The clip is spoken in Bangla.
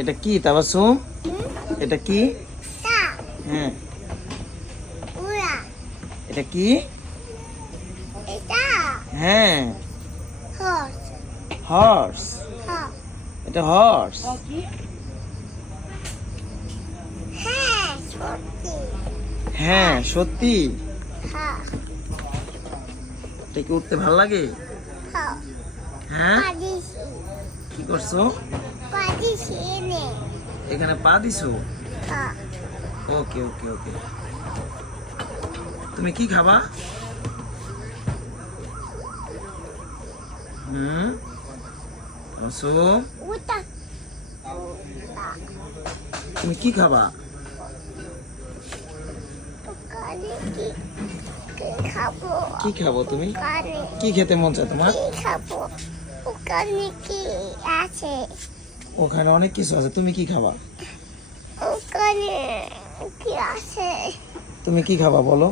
এটা কি তাবাসসুম? এটা কি? তা হ্যাঁ, উড়া এটা কি? এটা হ্যাঁ, হর্স হর্স। হ্যাঁ এটা হর্স। হ্যাঁ সত্যি হ্যাঁ সত্যি। হ্যাঁ এটা কি উঠতে ভাল লাগে? হ্যাঁ হ্যাঁ, পাদিছি কি করছো? পাদিছি এনে এখানে পা দিছো? হ্যাঁ ওকে ওকে ওকে। তুমি কি খাবা? তাবাসসুম, উটা তুমি কি খাবা? ওখানে কি খাবো কি খাবো তুমি? ওখানে কি খেতে মন চায় তোমার? কি খাবো ওখানে কি আছে ওখানে অনেক কিছু আছে, তুমি কি খাবা? ওখানে কি আছে তুমি কি খাবা বলো?